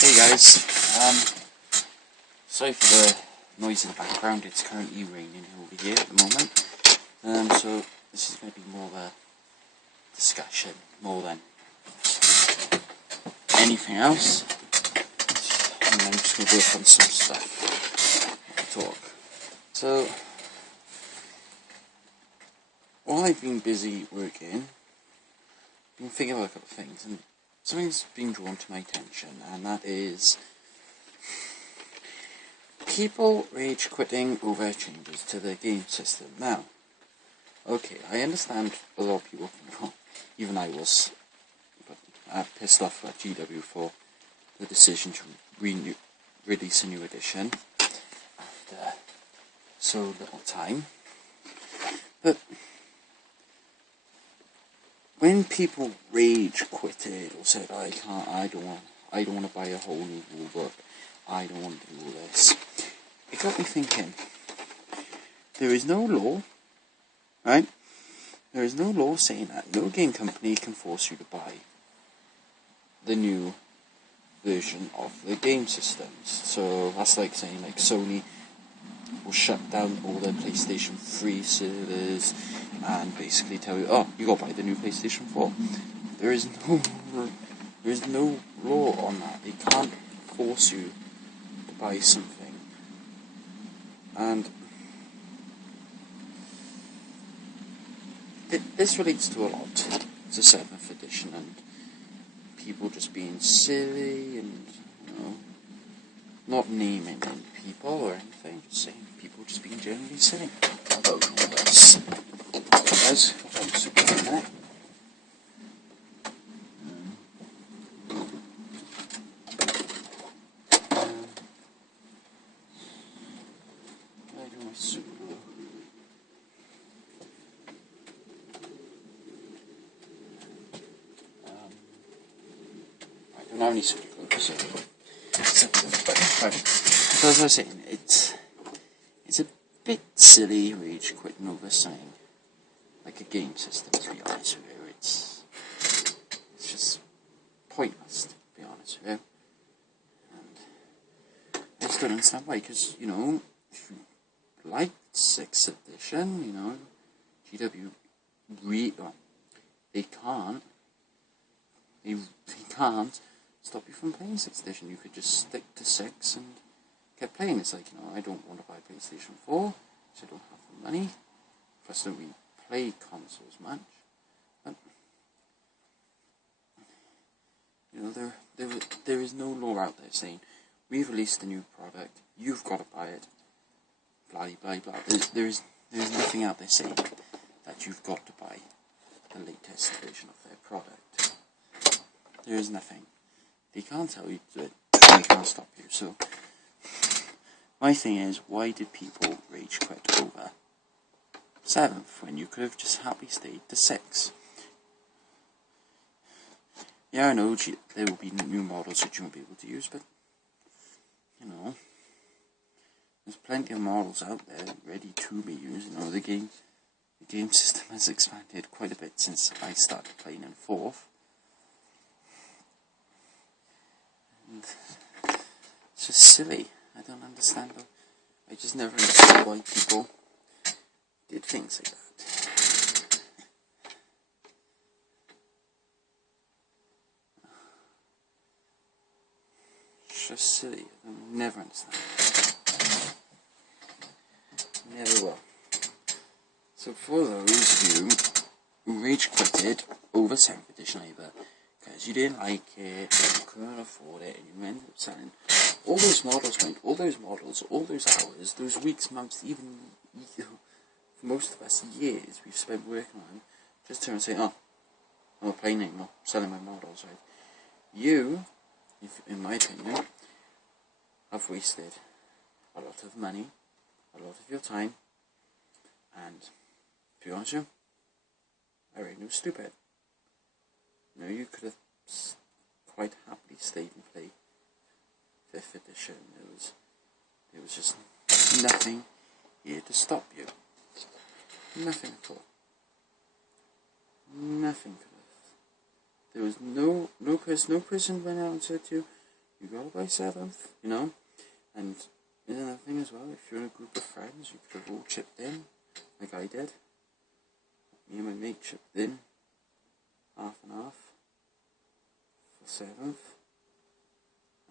Hey guys, sorry for the noise in the background. It's currently raining over here at the moment, so this is going to be more of a discussion more than anything else, and I'm just going to work on some stuff to talk. So while I've been busy working, I've been thinking about a couple of things, and something's been drawn to my attention, and that is people rage quitting over changes to the game system. Now, okay, I understand a lot of people, well, even I was pissed off at GW for the decision to release a new edition after so little time. But when people rage quitted or said, I don't want to buy a whole new rulebook, I don't want to do all this, it got me thinking, there is no law, right? There is no law saying that no game company can force you to buy the new version of the game systems. So that's like saying like Sony will shut down all their PlayStation 3 servers and basically tell you, oh, you gotta buy the new PlayStation 4. There is no law on that. They can't force you to buy something. And this relates to a lot to 7th edition and people just being silly and, not naming any people or anything, just saying people just being generally silly. Oh, let's put on super in there. Where do my super go? I don't have any super glue, so as I was saying, it's a bit silly rage quitting over something like a game system, to be honest with you. It's just pointless, to be honest with you. And I just don't understand why, because, if you like 6th edition, GW they can't stop you from playing 6th edition. You could just stick to 6 and keep playing. It's like, I don't want to buy PlayStation 4, so I don't have the money. Plus, don't really play consoles much. But, there is no law out there saying, we've released a new product, you've got to buy it, blah, blah, blah. There's nothing out there saying that you've got to buy the latest version of their product. There is nothing. They can't tell you to do it, and they can't stop you. So, my thing is, why did people rage quit over 7th when you could have just happily stayed to 6? Yeah, I know there will be new models that you won't be able to use, but, there's plenty of models out there ready to be used. The game system has expanded quite a bit since I started playing in 4th. And it's just silly. I don't understand. I just never understood why people did things like that. It's just silly. I never understand. Never will. So for those of you who rage quitted over 7th edition either because you didn't like it, or you couldn't afford it, and you ended up selling all those models, all those hours, those weeks, months, even for most of us, years we've spent working on them, just turn and say, oh, I'm not playing anymore, I'm selling my models, right? You, in my opinion, have wasted a lot of money, a lot of your time, and to be honest with you, I reckon it was stupid. You could have quite happily stayed and played 5th edition. There was just nothing here to stop you. Nothing at all. Nothing could have. There was no person went out and said to you, you gotta buy 7th, you know? And there's another thing as well, if you're in a group of friends, you could have all chipped in, like I did. Me and my mate chipped in, half and half, for 7th.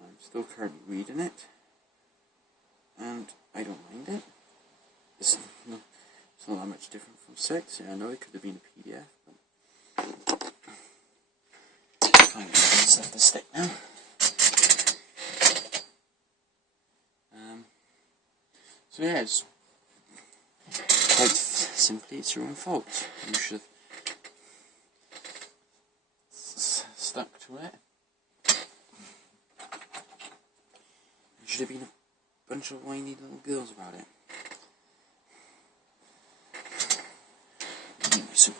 I'm still currently reading it, and I don't mind it. It's not that much different from 6. Yeah, I know it could have been a PDF, but I just have to stick now. So yeah, it's quite simply, it's your own fault. You should have stuck to it. You should have been a bunch of whiny little girls about it. So,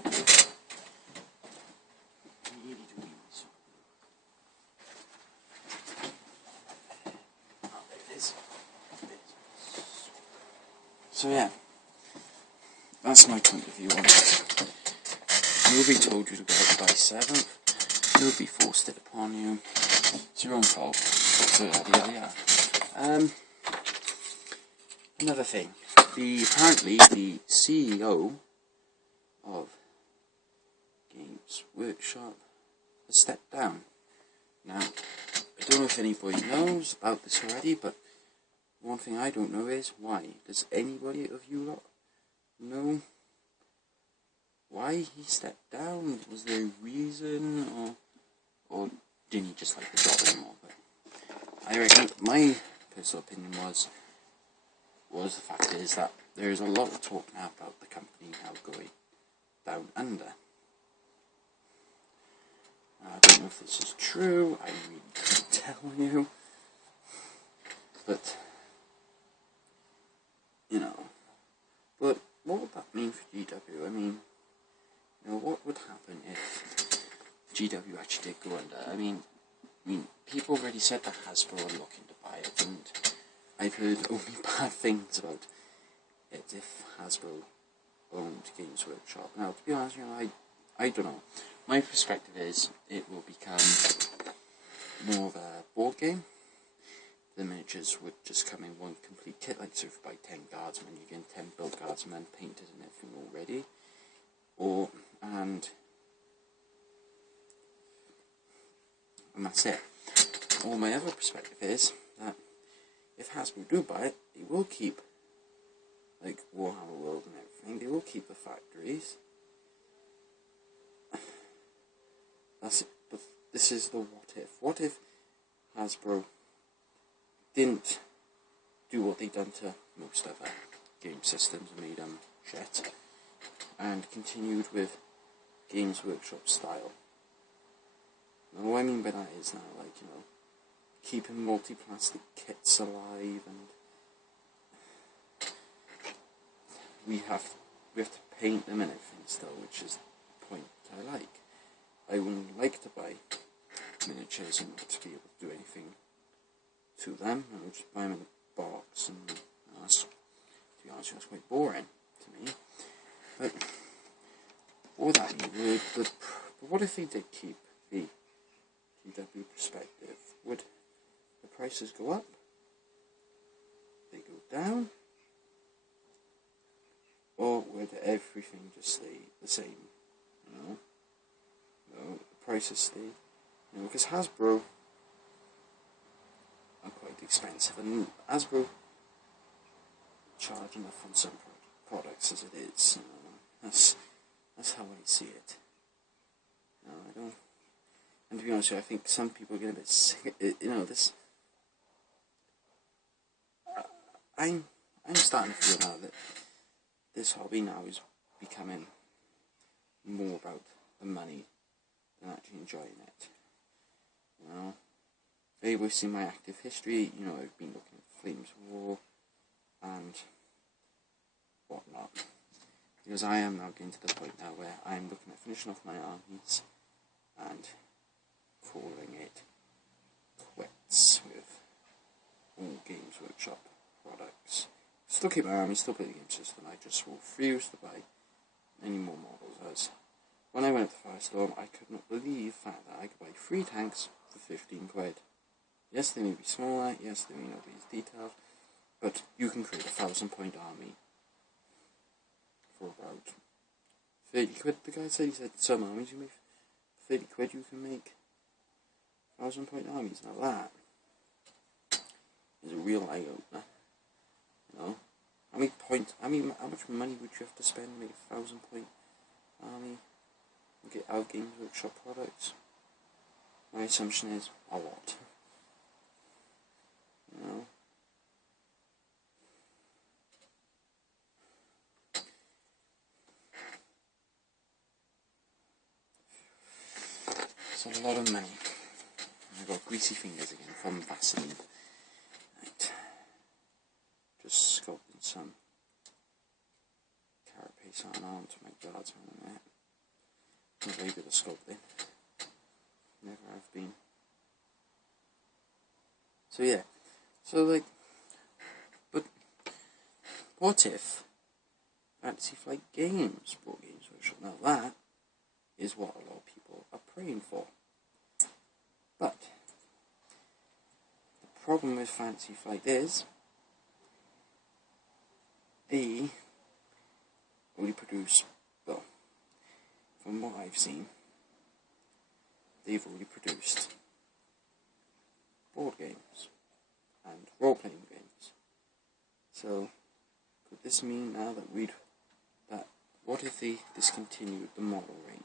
so yeah, that's my point of view on it. Nobody told you to go out by 7th. Nobody forced it upon you. It's your own fault. So yeah. Another thing. Apparently the CEO of Games Workshop has stepped down. Now, I don't know if anybody knows about this already, but one thing I don't know is why. Does anybody of you lot know why he stepped down? Was there a reason, or didn't he just like the job anymore? But I reckon my personal opinion was the fact is that there is a lot of talk now about the company now going down under. I don't know if this is true, I really can't tell you, but, you know, but what would that mean for GW? I mean, you know, what would happen if GW actually did go under? I mean, people already said that Hasbro are looking to buy it, and I've heard only bad things about it if Hasbro owned Games Workshop. Now, to be honest, you know, I don't know. My perspective is it will become more of a board game. The miniatures would just come in one complete kit, like so if you buy 10 guardsmen, you get 10 built guardsmen painted and everything already. And that's it. Or my other perspective is that if Hasbro do buy it, they will keep, like Warhammer World and everything, they will keep the factories. That's it. But this is the what if. What if Hasbro didn't do what they've done to most other game systems and made them shit, and continued with Games Workshop style? Now, what I mean by that is now, like, you know, keeping multi-plastic kits alive, and we have to paint them and everything still, which is the point I like. I wouldn't like to buy miniatures and not to be able to do anything to them. I would just buy them in a box, and that's, to be honest, that's quite boring to me. But what that mean? But what if they did keep the GW perspective? Would the prices go up? They go down? Or would everything just stay the same? You know? No, the prices stay. You know, because Hasbro are quite expensive, and Hasbro charge enough on some products as it is. You know? That's how I see it. You know, I don't. And to be honest with you, I think some people are getting a bit sick. You know, this. I'm starting to feel now that this hobby now is becoming more about the money than actually enjoying it. You know, anybody seen my active history, you know, I've been looking at Flames of War and whatnot. Because I am now getting to the point now where I'm looking at finishing off my armies and calling it quits with all Games Workshop products. Still keep my army, still play the game system, I just refuse to buy any more models. As when I went to Firestorm, I could not believe the fact that I could buy 3 tanks for 15 quid. Yes, they may be smaller, yes, they may not be as detailed, but you can create a 1,000-point army for about 30 quid. The guy said, he said some armies you make 30 quid, you can make 1,000-point armies. Now that is a real eye opener. You know, how many points? How much money would you have to spend to make a 1,000-point army and get out Games Workshop products? My assumption is a lot. You know. It's a lot of money. I've got greasy fingers again from Vaseline. Right. Just sculpting some carapace on to make guards on there. I'm very good at sculpting. Never have been. So yeah. So like, but what if Fantasy Flight Games brought Games Workshop? Now that is what a lot of people are praying for. But the problem with Fantasy Flight is they only produce, well, from what I've seen, they've already produced board games and role-playing games. So could this mean now that what if they discontinued the model range?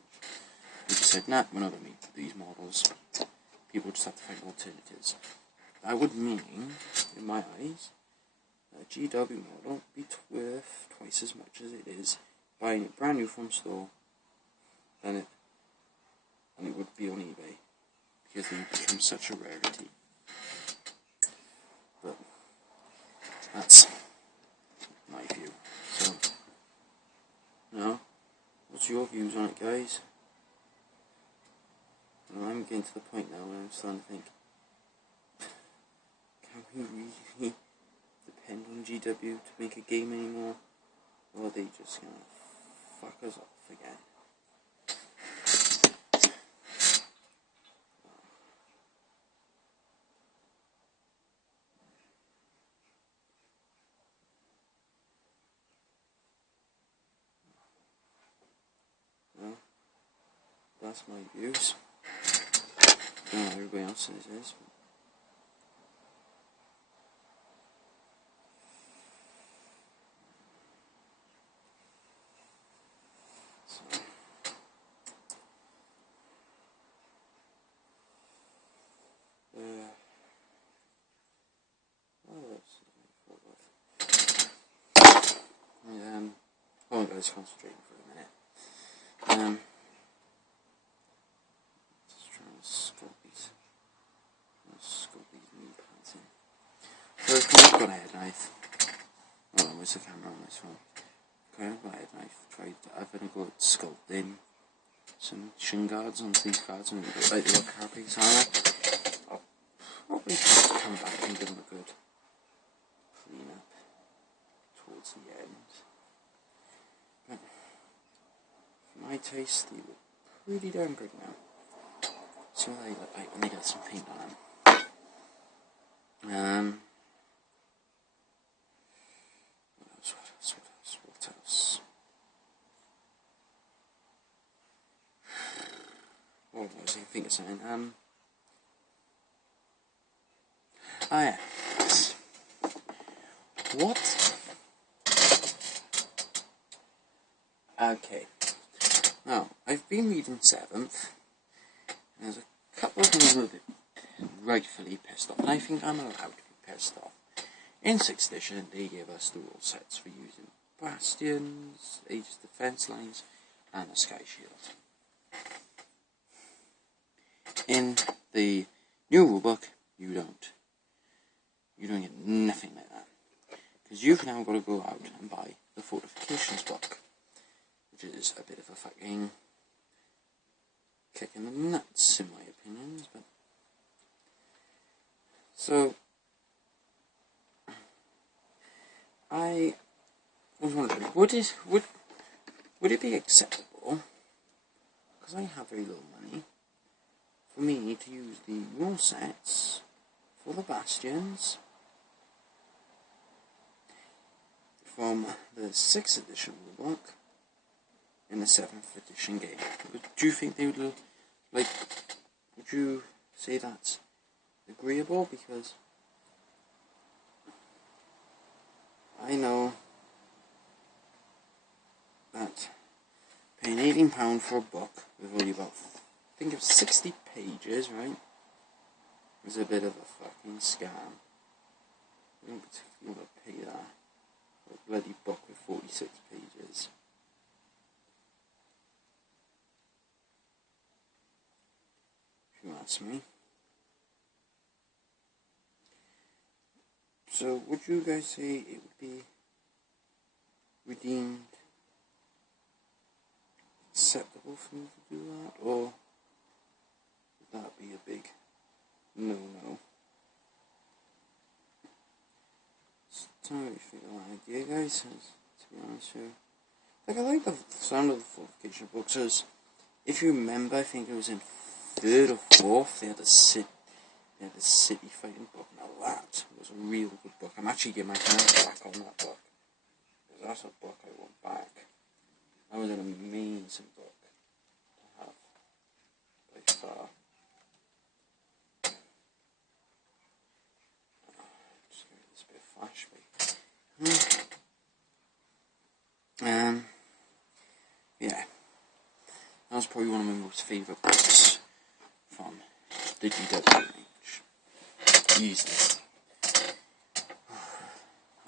They just said, nah, we're not going to make these models. People just have to find alternatives. That would mean, in my eyes, a GW model would be worth twice as much as it is buying it brand new from store than it would be on eBay, because they become such a rarity. But that's my view. So, now, what's your views on it, guys? Well, I'm getting to the point now where I'm starting to think, can we really depend on GW to make a game anymore? Or are they just gonna fuck us off again? Well, that's my views. I don't know what everybody else's is. So, hold on guys, concentrating for a minute. Just trying to sculpt these new pants in. So I've got a head knife. Oh, where's the camera on this one? Okay, I've got a head knife. I've been a go at sculpting some shin guards on these cards and like the carapace armor. I'll probably have to come back and give them a good clean up towards the end. But for my taste, they look pretty damn good now. See what they look like when they get some paint on them. What else? What was I thinking of something? Oh yeah. What? Okay. Now, I've been reading 7th, and there's a couple of things with it rightfully pissed off, and I think I'm allowed to be pissed off. In 6th edition, they gave us the rule sets for using bastions, Aegis defense lines, and a sky shield. In the new rulebook, you don't. You don't get nothing like that. Because you've now got to go out and buy the fortifications book, which is a bit of a fucking kick in the nuts, in my opinions. But so I was wondering, would it be acceptable, because I have very little money, for me to use the rule sets for the Bastions from the 6th edition rulebook in the 7th edition game. Do you think they would like? Would you say that's agreeable? Because I know that paying £18 for a book with only about, I think it was 60 pages, right, is a bit of a fucking scam. I don't particularly want to pay that for a bloody book with 46 pages. If you ask me. So, would you guys say it would be redeemed acceptable for me to do that, or would that be a big no-no? Tell me what you think of that idea, guys, to be honest with you. Like, I like the sound of the fortification books, because if you remember, I think it was in 3rd or 4th, they had a city fighting book. Now that was a real good book. I'm actually getting my hands back on that book, because that's a book I want back. That was an amazing book to have, by far. Just give me this bit of flashback. Yeah. That was probably one of my most favourite books from the GW range. Easily.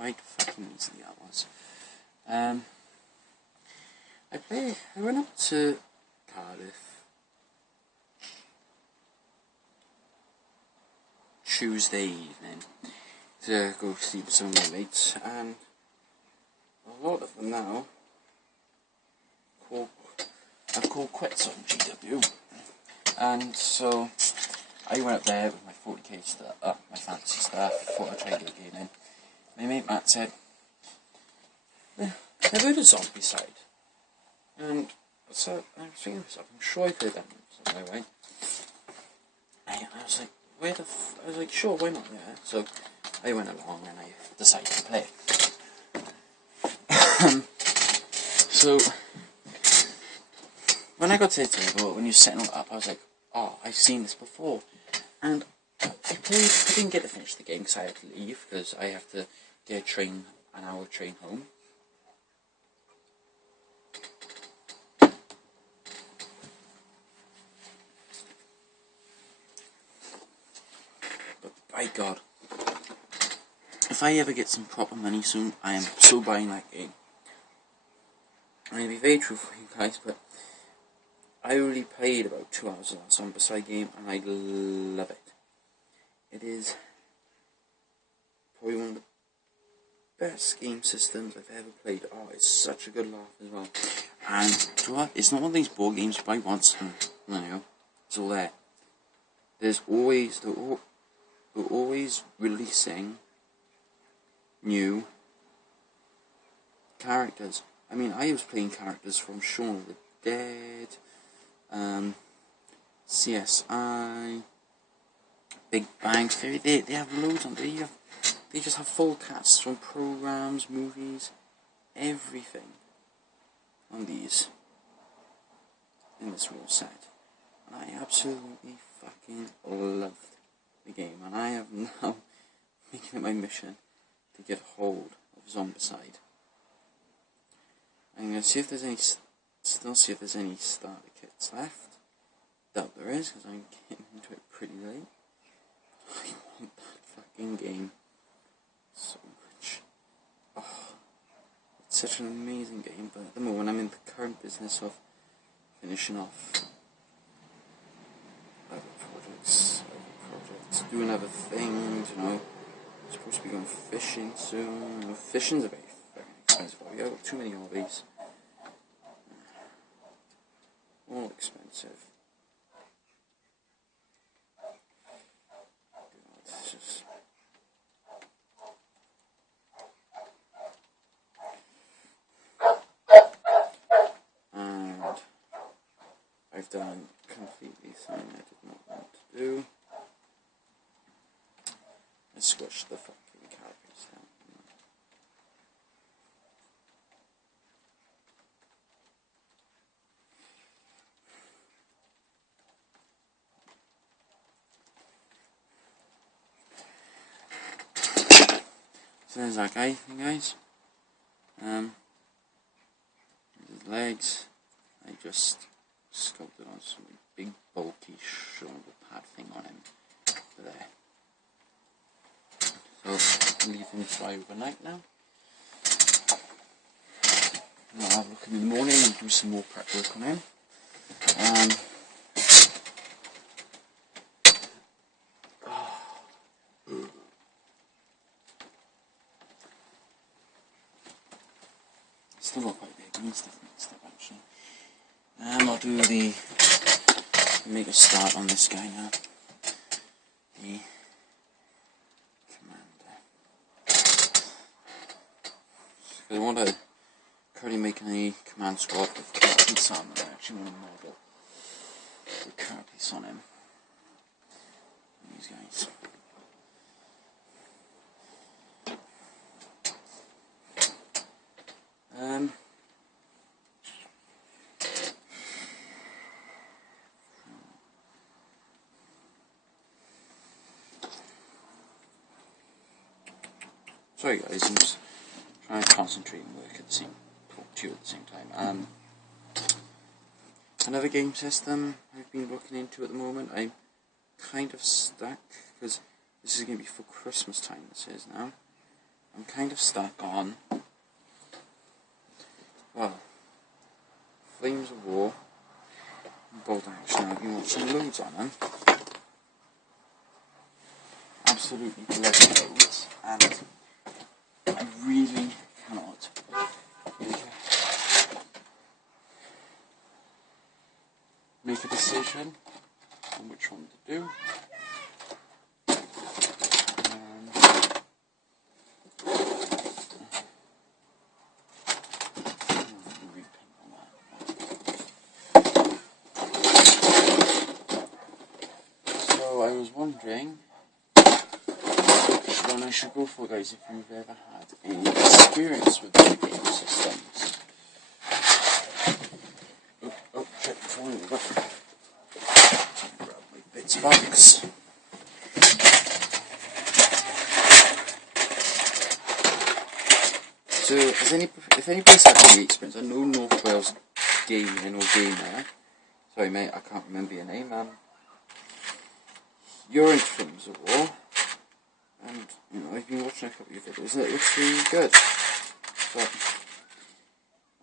Right fucking easily that was. I went up to Cardiff Tuesday evening to go sleep with some of my mates, and a lot of them now have called quits on GW, and so I went up there with my 40k stuff, my fantasy stuff, thought I'd try to get a game in. My mate Matt said, I've heard of Zombicide. And so I was thinking to myself, I'm sure I've heard that somewhere, right? And I was like, I was like, sure, why not? Yeah. So I went along and I decided to play it. So when I got to the table, when you're setting it up, I was like, oh, I've seen this before. And I didn't get to finish the game because I had to leave, because I have to get an hour train home. By God, if I ever get some proper money soon, I am so buying that game. I'm going to be very truthful with you guys, but I only played about 2 hours of that Zombicide game, and I love it. It is probably one of the best game systems I've ever played. Oh, it's such a good laugh as well. And do you know what? It's not one of these board games you buy once and it's all there. They're always releasing new characters. I mean, I was playing characters from Shaun of the Dead, CSI, Big Bang Theory. They have loads on there. They just have full casts from programs, movies, everything on these in this whole set. And I absolutely fucking loved the game, and I have now making it my mission to get hold of Zombicide. I'm going to see if there's any starter kits left. Doubt there is, because I'm getting into it pretty late. I want that fucking game so much. Oh, it's such an amazing game, but at the moment I'm in the current business of finishing off other projects, doing other things, supposed to be going fishing soon. Fishing's a very expensive hobby. I've got too many hobbies. All expensive. It's just... And I've done completely something I did not want to do. squish the fucking carapace down. So there's that guy thing, guys. His legs, I just sculpted on some big bulky shoulder pad thing on him there. So leave him dry overnight now. And I'll have a look at him in the morning and do some more prep work on him. Still not quite big, needs to fix it actually. I'll do make a start on this guy now. The commander. I want to currently making a command squad with carapace on, and I actually want to model the carapace on him. These guys. Sorry guys, I'm just trying to concentrate and work at the same, talk to you at the same time. Another game system I've been looking into at the moment, I'm kind of stuck, because this is going to be for Christmas time, this is now. I'm kind of stuck on, well, Flames of War, and Bolt Action. I've been watching loads on them. Absolutely bloody loads, and I really cannot make a decision on which one to do. So I was wondering which one I should go for, guys, if you've ever had any experience with the game systems. Oh, shit, falling over. Grab my bits box. So, if anybody's had any experience, I know North Wales Gaming or Gamer, sorry mate, I can't remember your name, you're into Flames of War, and, you know, I've been watching a couple of your videos, and it looks really good, but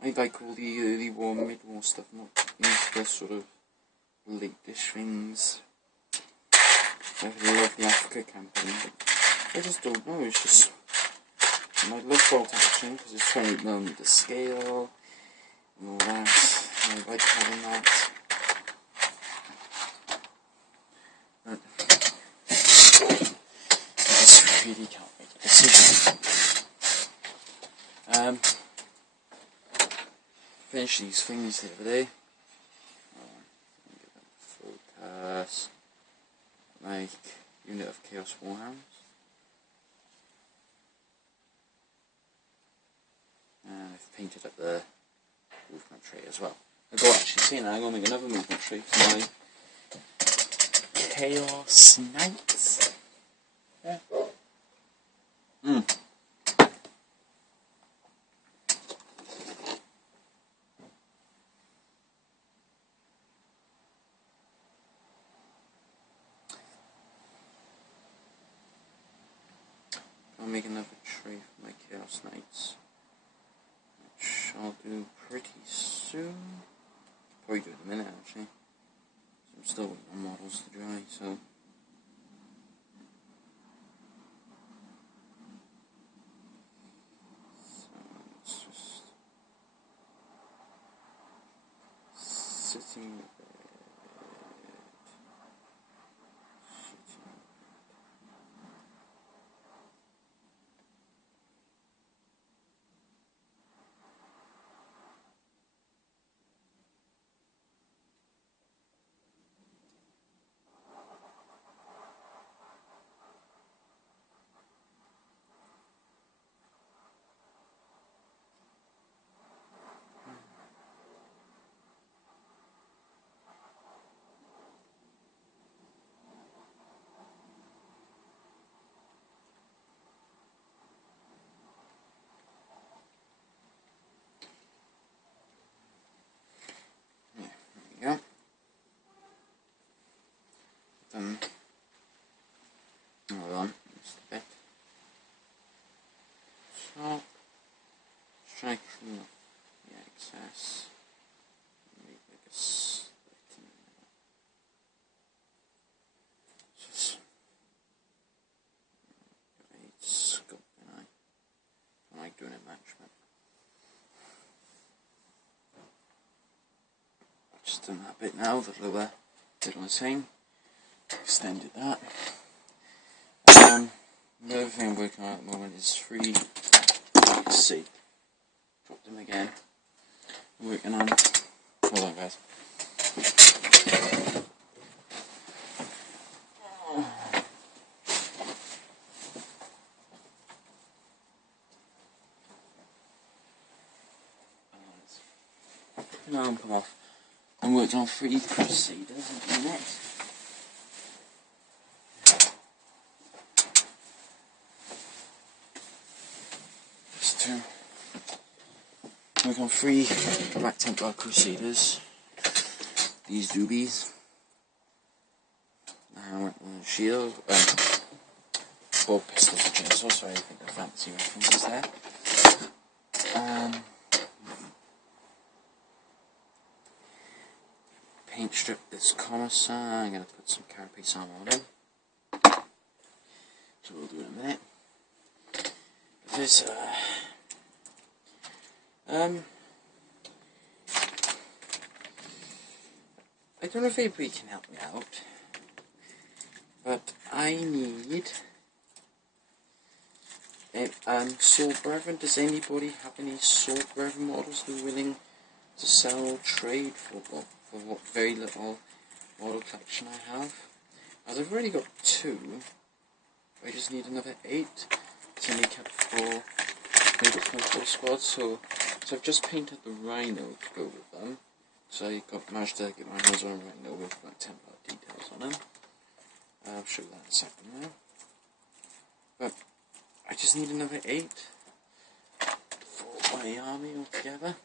I like all the early war, mid-war stuff, not into the sort of late-ish things. I love the Africa campaign, but I just don't know, it's just, and I love Bolt Action, because it's 28mm scale, and all that, and I like having that. But I just really can't make a decision. Finished these things the other day. Focus. Like unit of Chaos Warhounds. And I've painted up the movement tree as well. I've got actually seen that, I'm going to make another movement tree for my Chaos Knights. Yeah. I'll make another tree for my Chaos Knights, which I'll do pretty soon. Probably do it in a minute actually. I'm still waiting on models to dry, so. It's just sitting there. just a bit. Top. Try to clean up the excess. Make like a split in there. Just great scope, and I don't like doing it much, but I've just done that bit now, the lower bit on the thing. Extended that. The other thing I'm working on at the moment is free. Let's see. Drop them again. I'm working on. Hold on, guys. Alarm come off. I'm working on 3 Crusaders in a minute. Just to work on 3 Black Templar Crusaders. These doobies. Shield. Bow pistols and chainsaw. Sorry, I think the fancy references there. Paint strip this commissar. I'm going to put some carapace armor on him. So we'll do it in a minute. This, I don't know if anybody can help me out, but I need Sword Brethren. Does anybody have any Sword Brethren models who are willing to sell trade for what very little model collection I have? As I've already got 2, I just need another 8. So I only kept 4. I got 4 squads, so I've just painted the Rhino to go with them. So I managed to get my hands on a Rhino with like Templar details on him. I'll show you that in a second now. But I just need another 8 for my army altogether.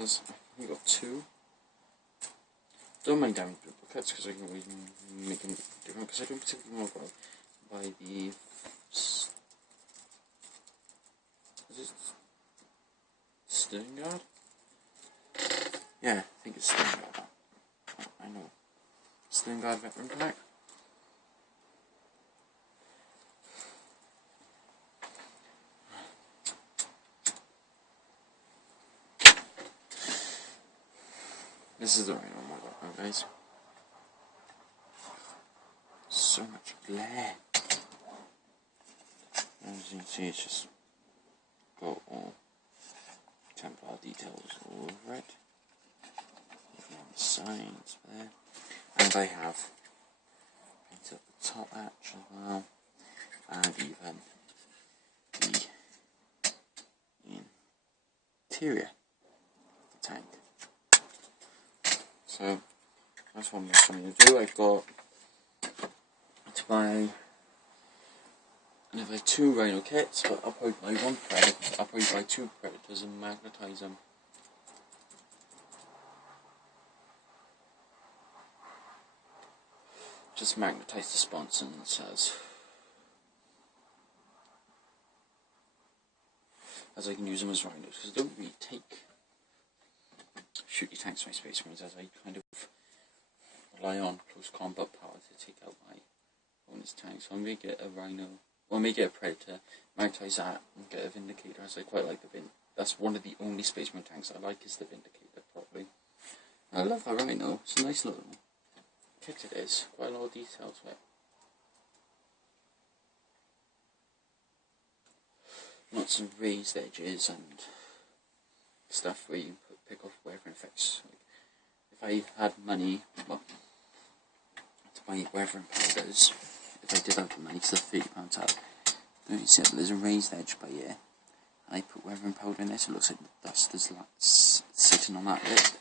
As I've got 2. Don't mind down duplicates because I can always make them different, because I don't particularly want to buy the. Is it Sterngard? Yeah, I think it's Sterngard. I know. Sterngard Veteran Pack. This is the right one, my guys. So much glare. As you can see, it's just got all Templar details all over it. Even on the sides there. And I have painted up the top hatch as well. And even the interior of the tank. So that's what I'm going to do. I've got to buy another 2 Rhino kits, but I'll probably buy 1 Predator. I'll probably buy 2 Predators and magnetize them. Just magnetize the sponsons as I can use them as Rhinos, because I don't really take shooty tanks my Space Marines, as I kind of rely on close combat power to take out my opponent's tanks. So I'm going to get a Rhino, or I may get a Predator, magnetize that, and get a Vindicator, as I quite like the That's one of the only Space Marine tanks I like, is the Vindicator, probably. I love the Rhino. It's a nice little kit it is. Quite a lot of detail to it. Lots of raised edges and stuff where you can pick off weather effects. Like, if I had money, well, to buy weather and powders, if I did have the money, because they're £30 out, don't you see that there's a raised edge by here, and I put weather and powder in there, so it looks like the dust is like sitting on that bit.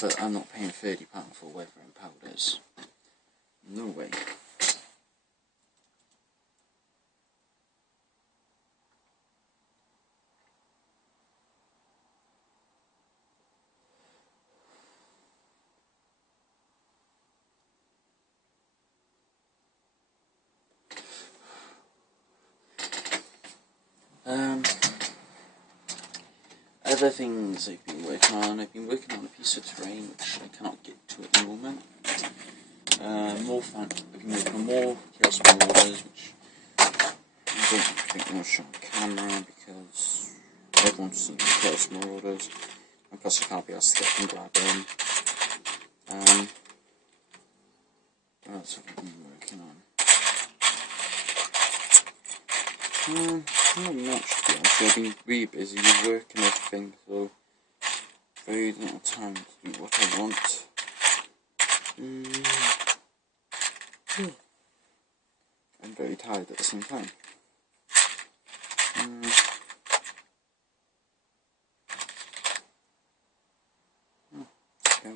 But I'm not paying £30 for weather and powders. No way. other things I've been working on a piece of terrain which I cannot get to at the moment. More fun. I've been working on more chaos marauders, which I don't think I'm going to show on camera because everyone's seen chaos marauders, and plus I can't be asked to get them grabbed in. What else have I been working on? Not much to be honest. I've been really busy with work and everything, so very little time to do what I want. I'm very tired at the same time. Okay.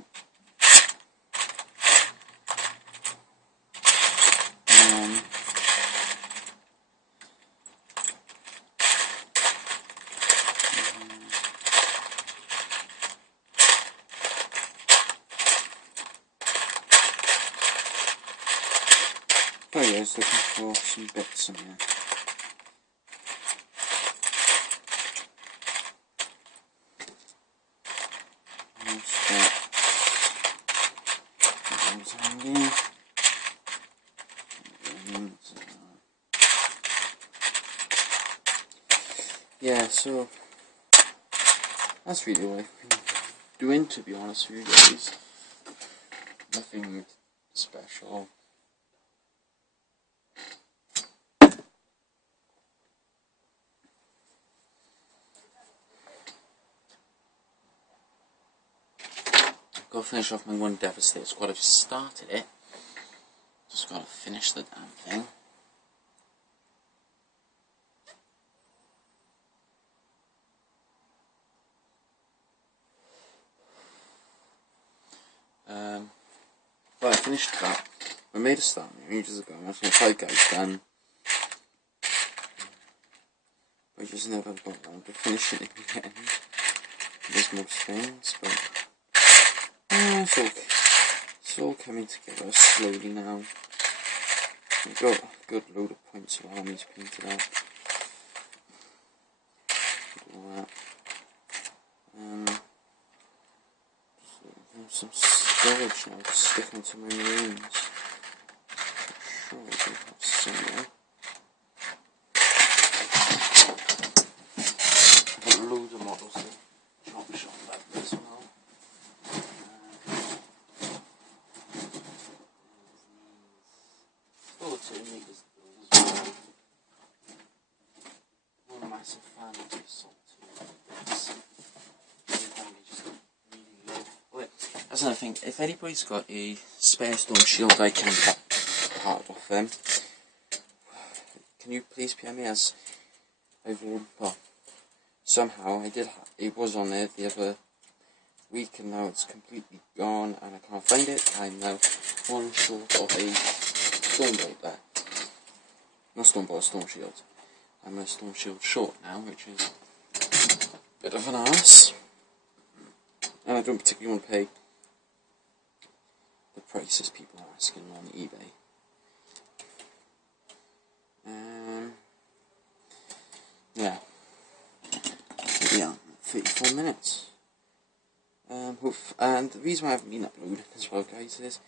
Oh yeah, I was looking for some bits in there. Yeah, so that's really what I've been doing, to be honest with you guys. Nothing special. Gotta finish off my one Devastator squad. I've started it. Just gotta finish the damn thing. Well, I finished that. I made a start ages ago. I think 5 guys done. I just never got around to finishing it in the end. There's most things, but it's okay. It's all coming together slowly now. I've got a good load of points of armies painted up. All that. Some storage now to stick onto my marines. I'm sure I do have somewhere. I've got loads of models to chop shop up as well. Oh, 2 meters as well. I'm a massive fan of the Assault 2. That's another thing, if anybody's got a spare storm shield I can cut part off them, can you please PM me, as I've, well, somehow I did, it was on there the other week and now it's completely gone and I can't find it. I'm now one short of a storm bolt there. Not storm bolt, storm shield. I'm a storm shield short now, which is a bit of an arse. And I don't particularly want to pay the prices people are asking on eBay. Yeah. Yeah, 34 minutes. And the reason why I haven't been uploading as well, guys, is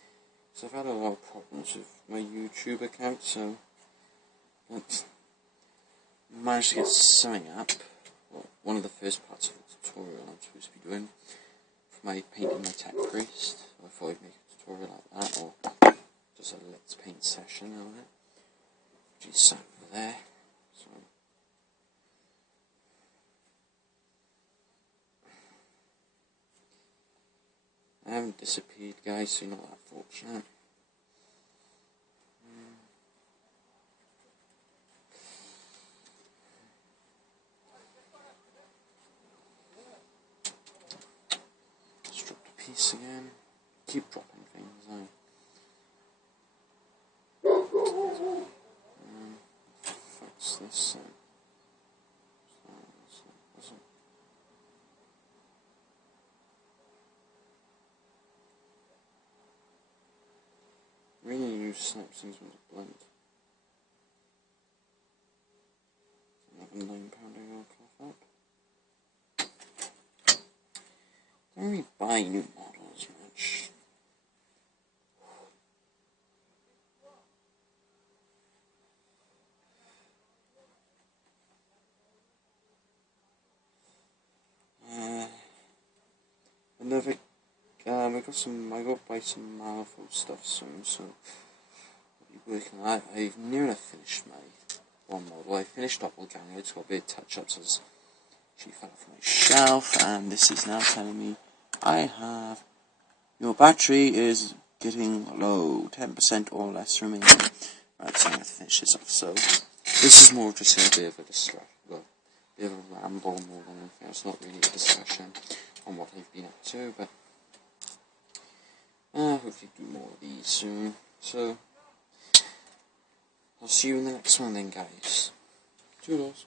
because I've had a lot of problems with my YouTube account, so but managed to get something up. Well, one of the first parts of the tutorial I'm supposed to be doing for my painting my tech priest. I thought I'd make a tutorial like that, or just a let's paint session on it, which is sat over there. So I haven't disappeared, guys, so you're not that fortunate. Just dropped a piece again. Keep dropping things, fix this. Really use snap things when it's blend. Another £9 oil cloth up. don't really buy new models much. I got buy some Marvel stuff soon, so I'll be working on that. I've nearly finished my one model. I finished Doppelganger, it's got a bit of touch-ups as she fell off my shelf, and this is now telling me your battery is getting low, 10% or less remaining. Right, so I'm going to finish this off. So this is more just a bit of a distraction, well, a bit of a ramble more than anything else. Not really a discussion on what I've been up to, but hopefully do more of these soon. So I'll see you in the next one then, guys. Toodles.